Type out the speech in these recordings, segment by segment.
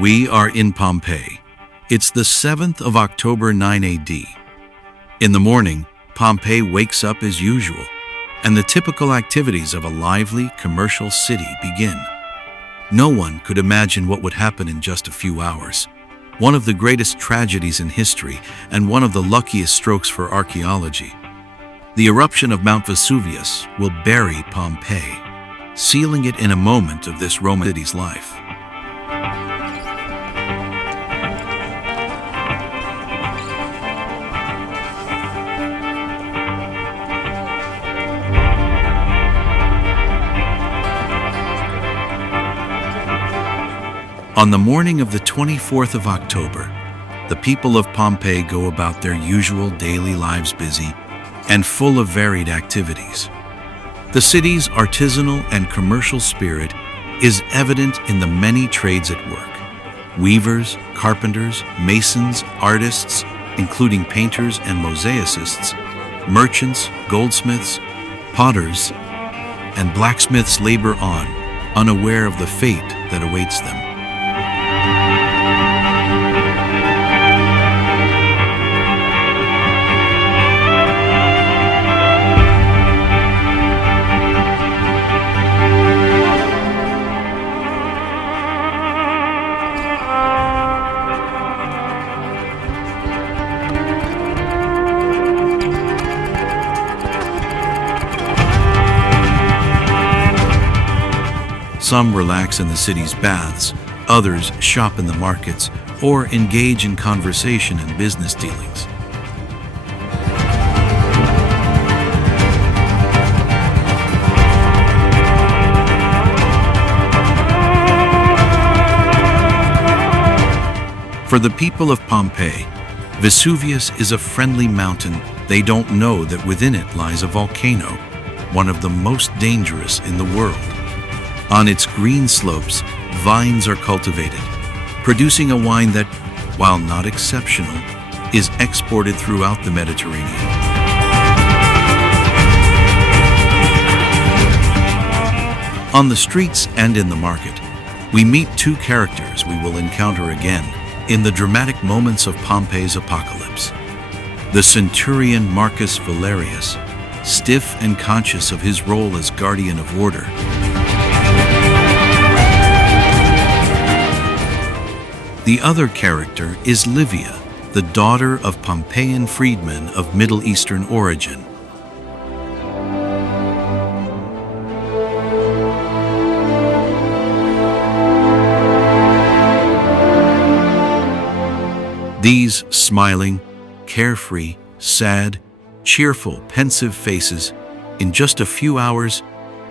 We are in Pompeii. It's the 7th of October 9 AD. In the morning, Pompeii wakes up as usual, and the typical activities of a lively commercial city begin. No one could imagine what would happen in just a few hours. One of the greatest tragedies in history and one of the luckiest strokes for archaeology. The eruption of Mount Vesuvius will bury Pompeii, sealing it in a moment of this Roman city's life. On the morning of the 24th of October, the people of Pompeii go about their usual daily lives, busy and full of varied activities. The city's artisanal and commercial spirit is evident in the many trades at work. Weavers, carpenters, masons, artists, including painters and mosaicists, merchants, goldsmiths, potters, and blacksmiths labor on, unaware of the fate that awaits them. Some relax in the city's baths, others shop in the markets, or engage in conversation and business dealings. For the people of Pompeii, Vesuvius is a friendly mountain. They don't know that within it lies a volcano, one of the most dangerous in the world. On its green slopes, vines are cultivated, producing a wine that, while not exceptional, is exported throughout the Mediterranean. On the streets and in the market, we meet two characters we will encounter again in the dramatic moments of Pompeii's apocalypse. The centurion Marcus Valerius, stiff and conscious of his role as guardian of order. The other character is Livia, the daughter of Pompeian freedmen of Middle Eastern origin. These smiling, carefree, sad, cheerful, pensive faces, in just a few hours,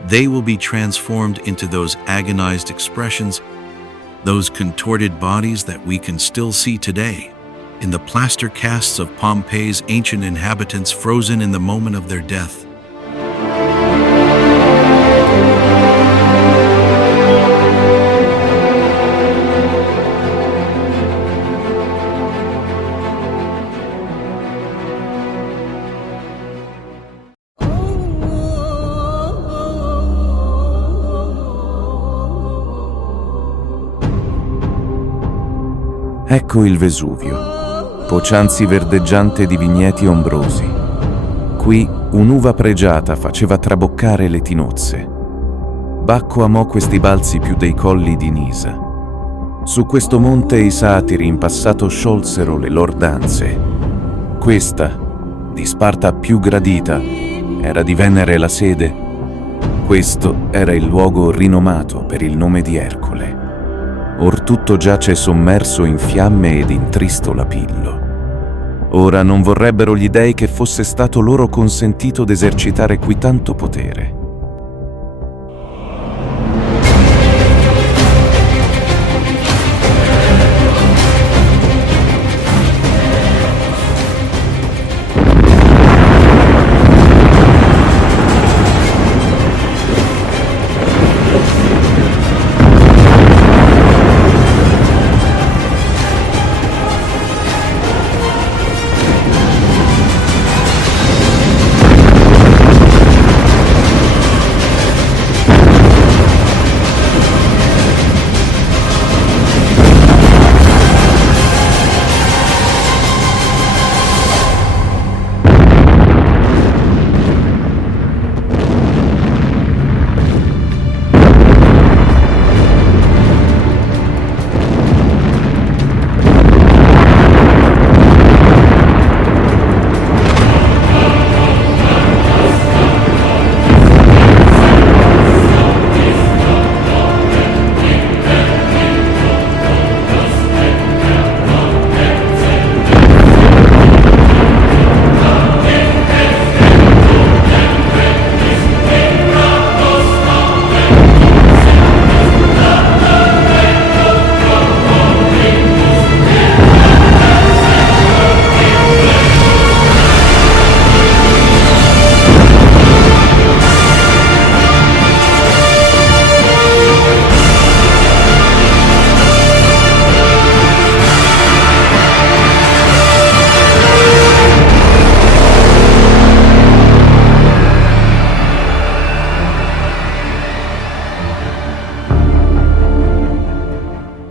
they will be transformed into those agonized expressions, those contorted bodies that we can still see today, in the plaster casts of Pompeii's ancient inhabitants frozen in the moment of their death. Ecco il Vesuvio, poc'anzi verdeggiante di vigneti ombrosi. Qui un'uva pregiata faceva traboccare le tinozze. Bacco amò questi balzi più dei colli di Nisa. Su questo monte i satiri in passato sciolsero le lor danze. Questa, di Sparta più gradita, era di Venere la sede. Questo era il luogo rinomato per il nome di Ercole. Or tutto giace sommerso in fiamme ed in tristo lapillo. Ora non vorrebbero gli dei che fosse stato loro consentito d'esercitare qui tanto potere.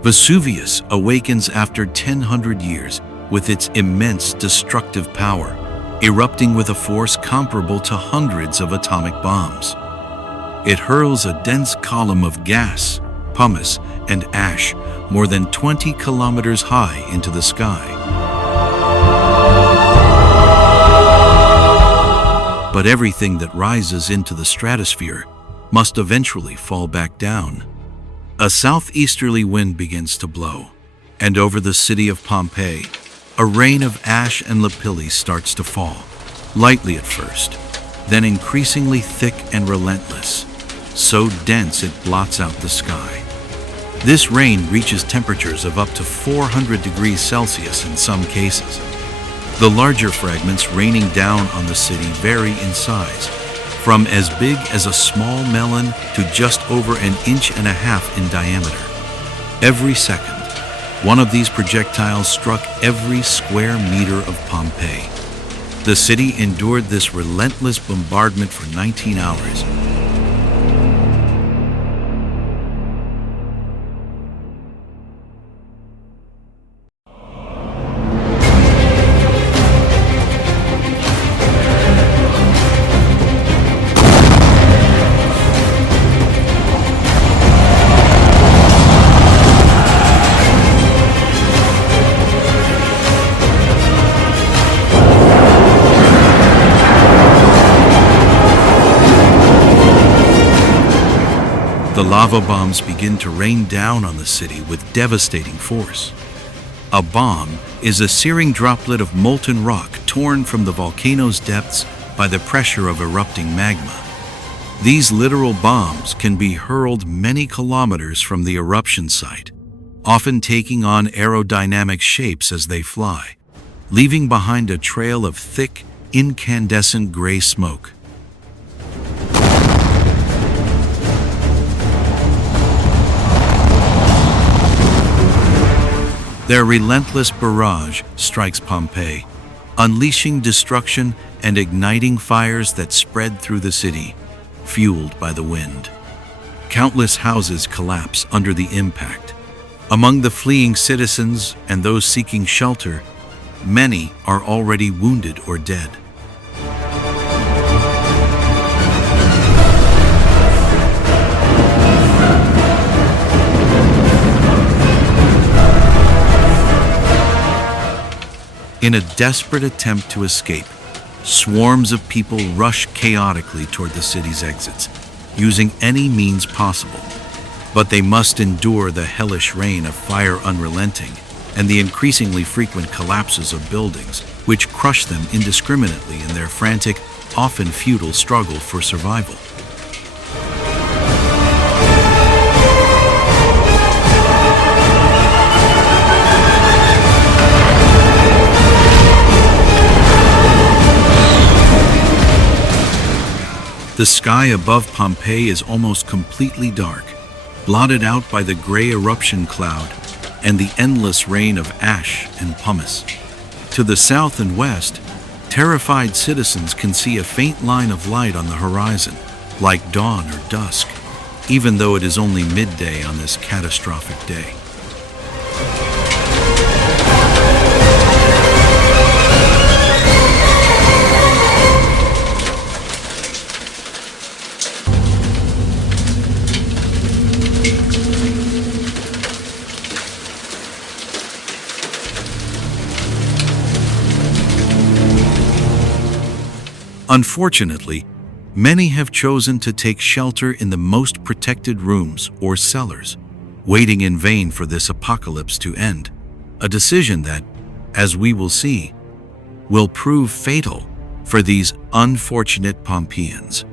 Vesuvius awakens after 1,000 years with its immense destructive power, erupting with a force comparable to hundreds of atomic bombs. It hurls a dense column of gas, pumice, and ash more than 20 kilometers high into the sky. But everything that rises into the stratosphere must eventually fall back down. A southeasterly wind begins to blow, and over the city of Pompeii, a rain of ash and lapilli starts to fall, lightly at first, then increasingly thick and relentless, so dense it blots out the sky. This rain reaches temperatures of up to 400 degrees Celsius in some cases. The larger fragments raining down on the city vary in size, from as big as a small melon to just over 1.5 inches in diameter. Every second, one of these projectiles struck every square meter of Pompeii. The city endured this relentless bombardment for 19 hours. The lava bombs begin to rain down on the city with devastating force. A bomb is a searing droplet of molten rock torn from the volcano's depths by the pressure of erupting magma. These literal bombs can be hurled many kilometers from the eruption site, often taking on aerodynamic shapes as they fly, leaving behind a trail of thick, incandescent gray smoke. Their relentless barrage strikes Pompeii, unleashing destruction and igniting fires that spread through the city, fueled by the wind. Countless houses collapse under the impact. Among the fleeing citizens and those seeking shelter, many are already wounded or dead. In a desperate attempt to escape, swarms of people rush chaotically toward the city's exits, using any means possible. But they must endure the hellish rain of fire unrelenting and the increasingly frequent collapses of buildings, which crush them indiscriminately in their frantic, often futile struggle for survival. The sky above Pompeii is almost completely dark, blotted out by the gray eruption cloud and the endless rain of ash and pumice. To the south and west, terrified citizens can see a faint line of light on the horizon, like dawn or dusk, even though it is only midday on this catastrophic day. Unfortunately, many have chosen to take shelter in the most protected rooms or cellars, waiting in vain for this apocalypse to end, a decision that, as we will see, will prove fatal for these unfortunate Pompeians.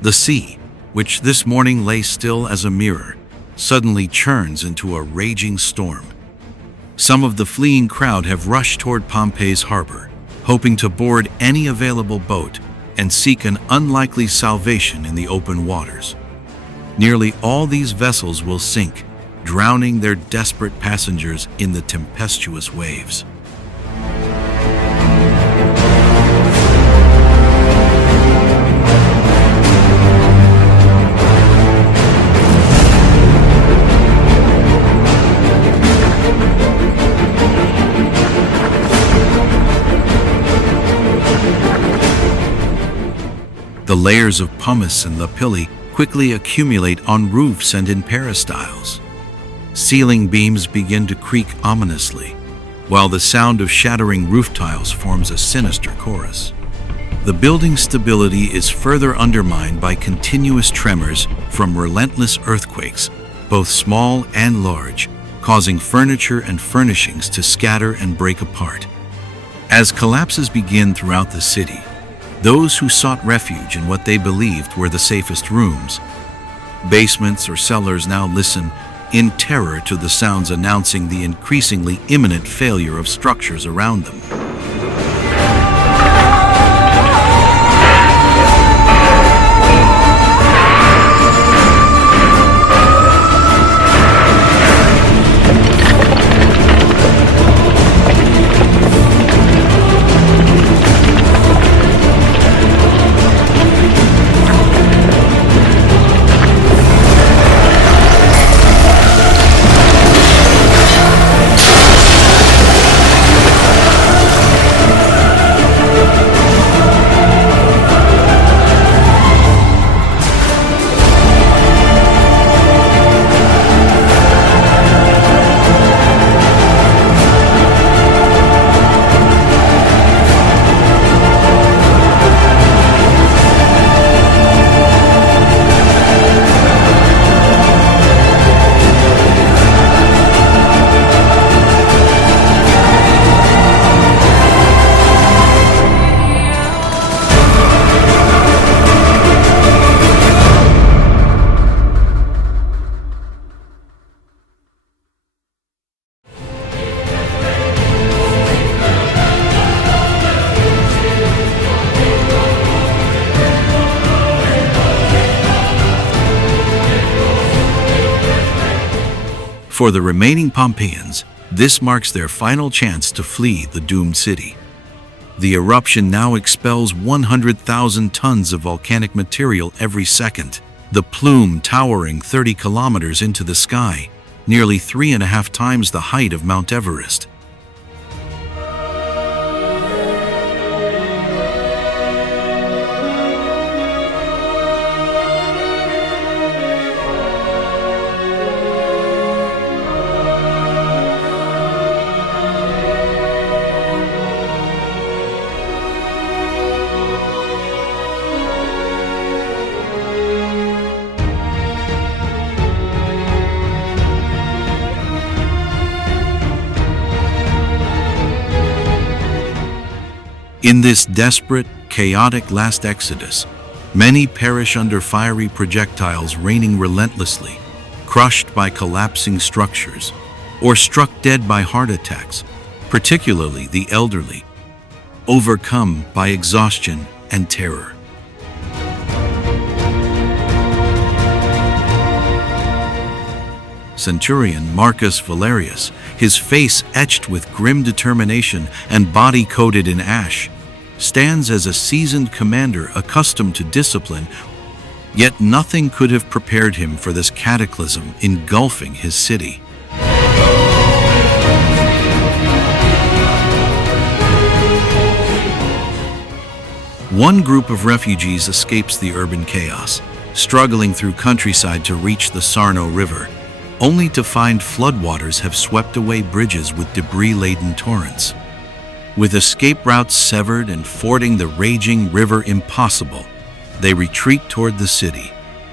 The sea, which this morning lay still as a mirror, suddenly churns into a raging storm. Some of the fleeing crowd have rushed toward Pompeii's harbor, hoping to board any available boat and seek an unlikely salvation in the open waters. Nearly all these vessels will sink, drowning their desperate passengers in the tempestuous waves. layers of pumice and lapilli quickly accumulate on roofs and in peristyles. Ceiling beams begin to creak ominously, while the sound of shattering roof tiles forms a sinister chorus. The building's stability is further undermined by continuous tremors from relentless earthquakes, both small and large, causing furniture and furnishings to scatter and break apart. As collapses begin throughout the city, those who sought refuge in what they believed were the safest rooms, basements or cellars, now listen in terror to the sounds announcing the increasingly imminent failure of structures around them. For the remaining Pompeians, this marks their final chance to flee the doomed city. The eruption now expels 100,000 tons of volcanic material every second, the plume towering 30 kilometers into the sky, nearly 3.5 times the height of Mount Everest. In this desperate, chaotic last exodus, many perish under fiery projectiles raining relentlessly, crushed by collapsing structures, or struck dead by heart attacks, particularly the elderly, overcome by exhaustion and terror. Centurion Marcus Valerius, his face etched with grim determination and body coated in ash, stands as a seasoned commander accustomed to discipline, yet nothing could have prepared him for this cataclysm engulfing his city. One group of refugees escapes the urban chaos, struggling through countryside to reach the Sarno River, only to find floodwaters have swept away bridges with debris-laden torrents. With escape routes severed and fording the raging river impossible, they retreat toward the city,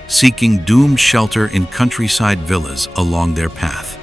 seeking doomed shelter in countryside villas along their path.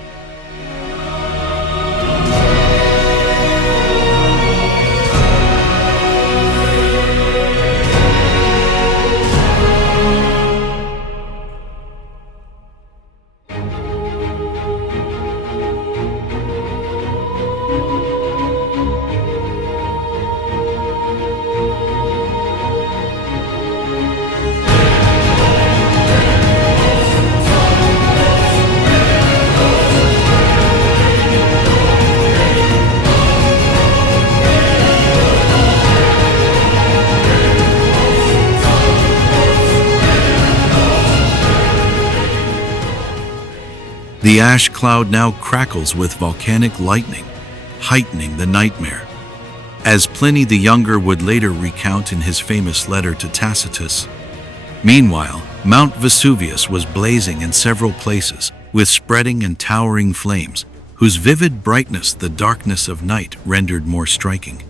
The ash cloud now crackles with volcanic lightning, heightening the nightmare. as Pliny the Younger would later recount in his famous letter to Tacitus. Meanwhile, Mount Vesuvius was blazing in several places, with spreading and towering flames, whose vivid brightness the darkness of night rendered more striking.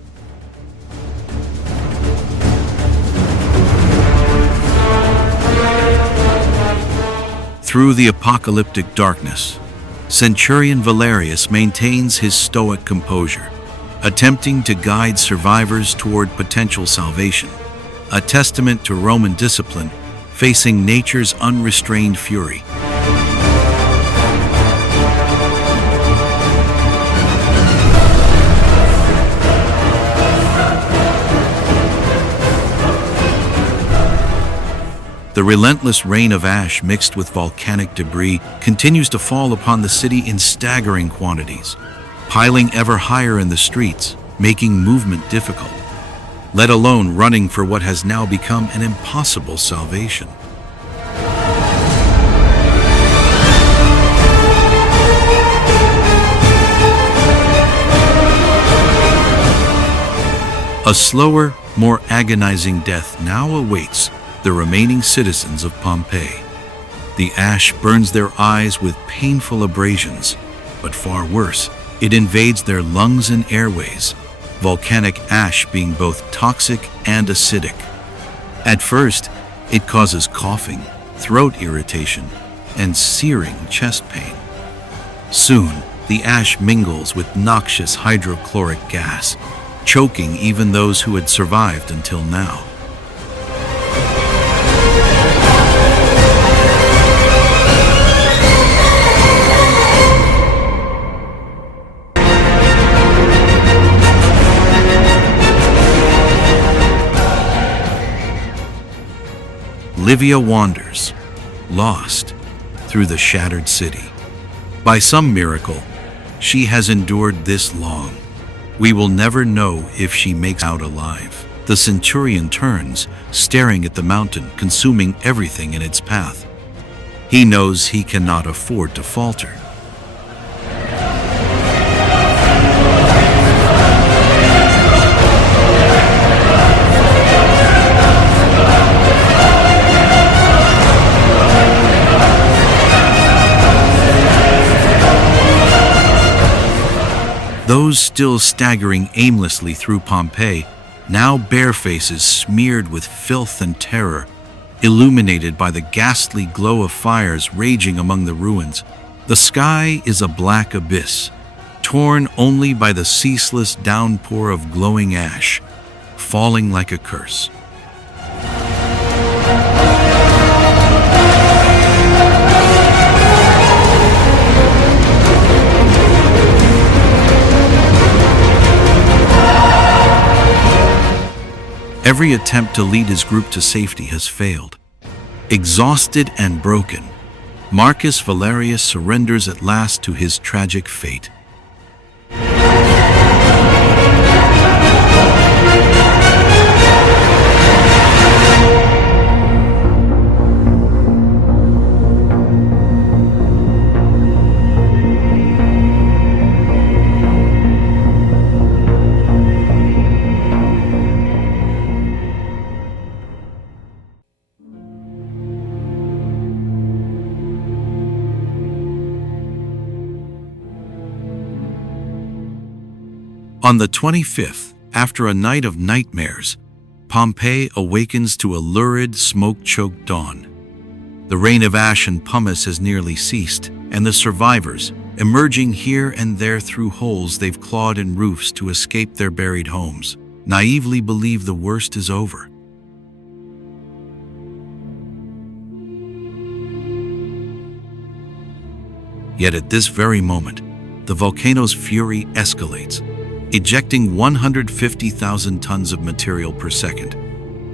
Through the apocalyptic darkness, Centurion Valerius maintains his stoic composure, attempting to guide survivors toward potential salvation, a testament to Roman discipline facing nature's unrestrained fury. The relentless rain of ash mixed with volcanic debris continues to fall upon the city in staggering quantities, piling ever higher in the streets, making movement difficult, let alone running for what has now become an impossible salvation. A slower, more agonizing death now awaits the remaining citizens of Pompeii. The ash burns their eyes with painful abrasions, but far worse, it invades their lungs and airways, volcanic ash being both toxic and acidic. At first, it causes coughing, throat irritation, and searing chest pain. Soon, the ash mingles with noxious hydrochloric gas, choking even those who had survived until now. Livia wanders, lost, through the shattered city. By some miracle, she has endured this long. We will never know if she makes out alive. The centurion turns, staring at the mountain, consuming everything in its path. He knows he cannot afford to falter. Those still staggering aimlessly through Pompeii now bear faces smeared with filth and terror, illuminated by the ghastly glow of fires raging among the ruins. The sky is a black abyss, torn only by the ceaseless downpour of glowing ash, falling like a curse. Every attempt to lead his group to safety has failed. Exhausted and broken, Marcus Valerius surrenders at last to his tragic fate. On the 25th, after a night of nightmares, Pompeii awakens to a lurid, smoke-choked dawn. The rain of ash and pumice has nearly ceased, and the survivors, emerging here and there through holes they've clawed in roofs to escape their buried homes, naively believe the worst is over. Yet at this very moment, the volcano's fury escalates, ejecting 150,000 tons of material per second.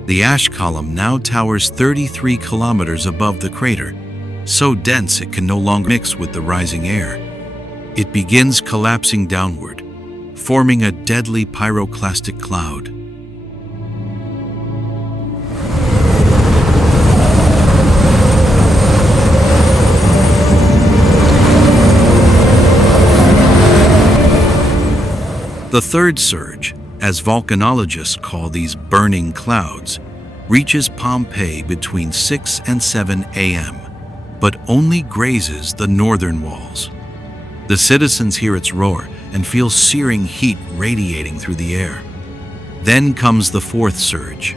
The ash column now towers 33 kilometers above the crater, so dense it can no longer mix with the rising air. It begins collapsing downward, forming a deadly pyroclastic cloud. The third surge, as volcanologists call these burning clouds, reaches Pompeii between 6 and 7 a.m., but only grazes the northern walls. The citizens hear its roar and feel searing heat radiating through the air. Then comes the fourth surge.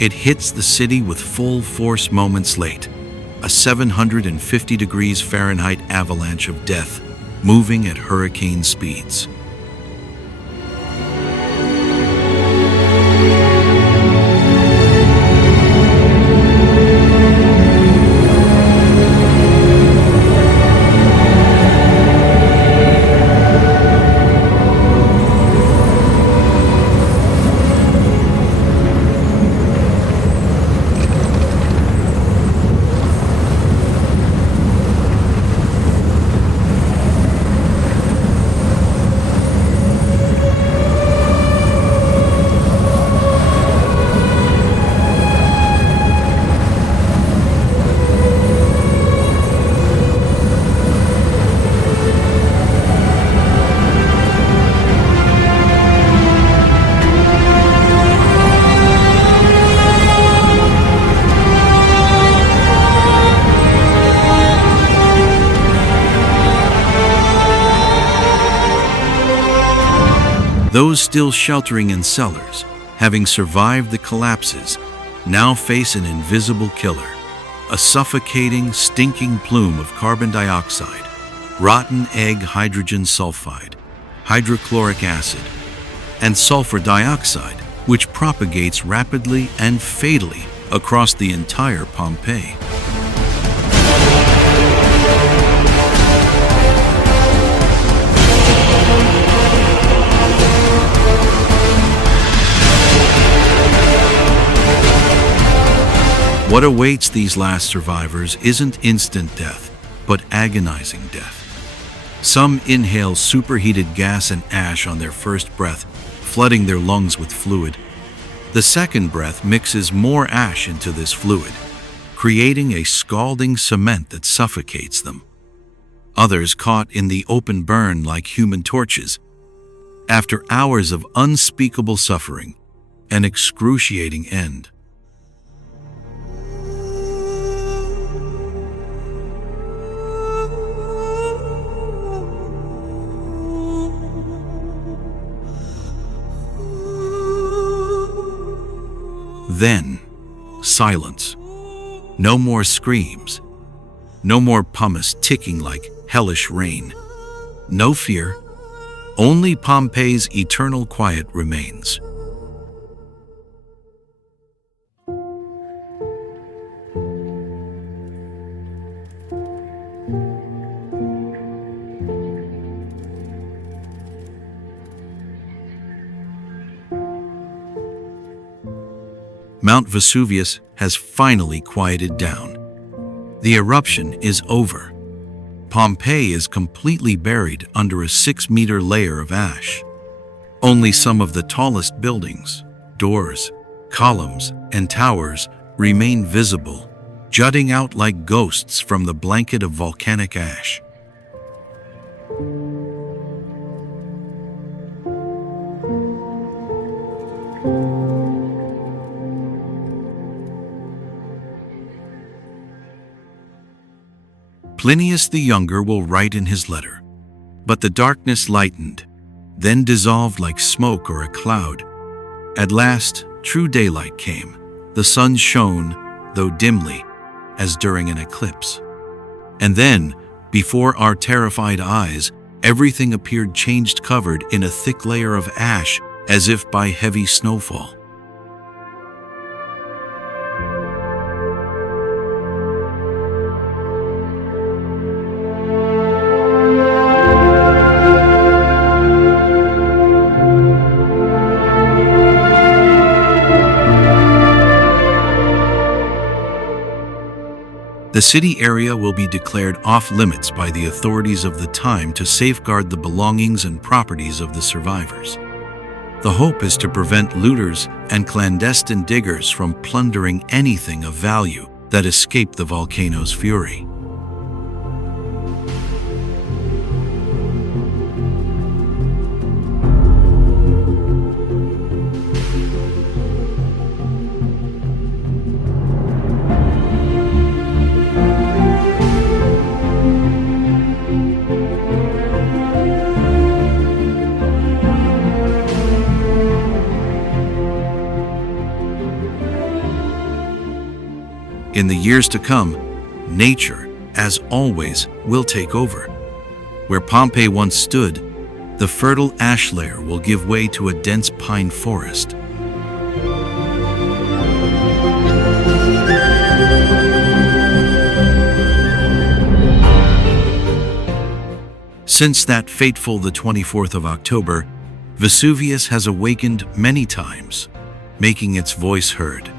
It hits the city with full force moments late, a 750 degrees Fahrenheit avalanche of death, moving at hurricane speeds. Those still sheltering in cellars, having survived the collapses, now face an invisible killer, a suffocating, stinking plume of carbon dioxide, rotten egg hydrogen sulfide, hydrochloric acid, and sulfur dioxide, which propagates rapidly and fatally across the entire Pompeii. What awaits these last survivors isn't instant death, but agonizing death. Some inhale superheated gas and ash on their first breath, flooding their lungs with fluid. The second breath mixes more ash into this fluid, creating a scalding cement that suffocates them. Others caught in the open burn like human torches. After hours of unspeakable suffering, an excruciating end. Then, silence. No more screams. No more pumice ticking like hellish rain. No fear. Only Pompeii's eternal quiet remains. Mount Vesuvius has finally quieted down. The eruption is over. Pompeii is completely buried under a 6-meter layer of ash. Only some of the tallest buildings, doors, columns, and towers remain visible, jutting out like ghosts from the blanket of volcanic ash. Plinius the Younger will write in his letter, "But the darkness lightened, then dissolved like smoke or a cloud. At last, true daylight came. The sun shone, though dimly, as during an eclipse. And then, before our terrified eyes, everything appeared changed, covered in a thick layer of ash, as if by heavy snowfall." The city area will be declared off-limits by the authorities of the time to safeguard the belongings and properties of the survivors. The hope is to prevent looters and clandestine diggers from plundering anything of value that escaped the volcano's fury. In the years to come, nature, as always, will take over. Where Pompeii once stood, the fertile ash layer will give way to a dense pine forest. Since that fateful the 24th of October, Vesuvius has awakened many times, making its voice heard,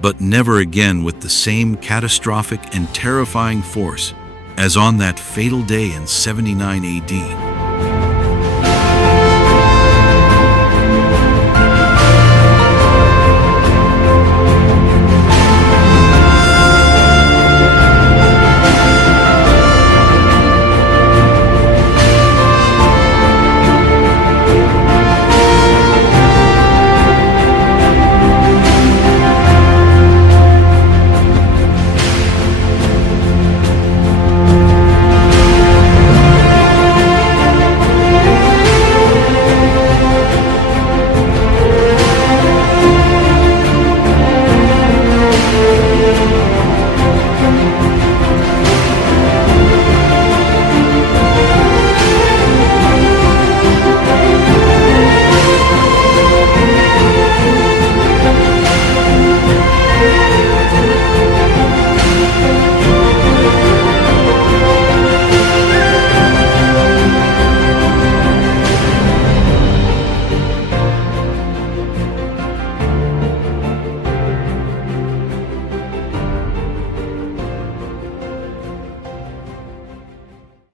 but never again with the same catastrophic and terrifying force as on that fatal day in 79 AD.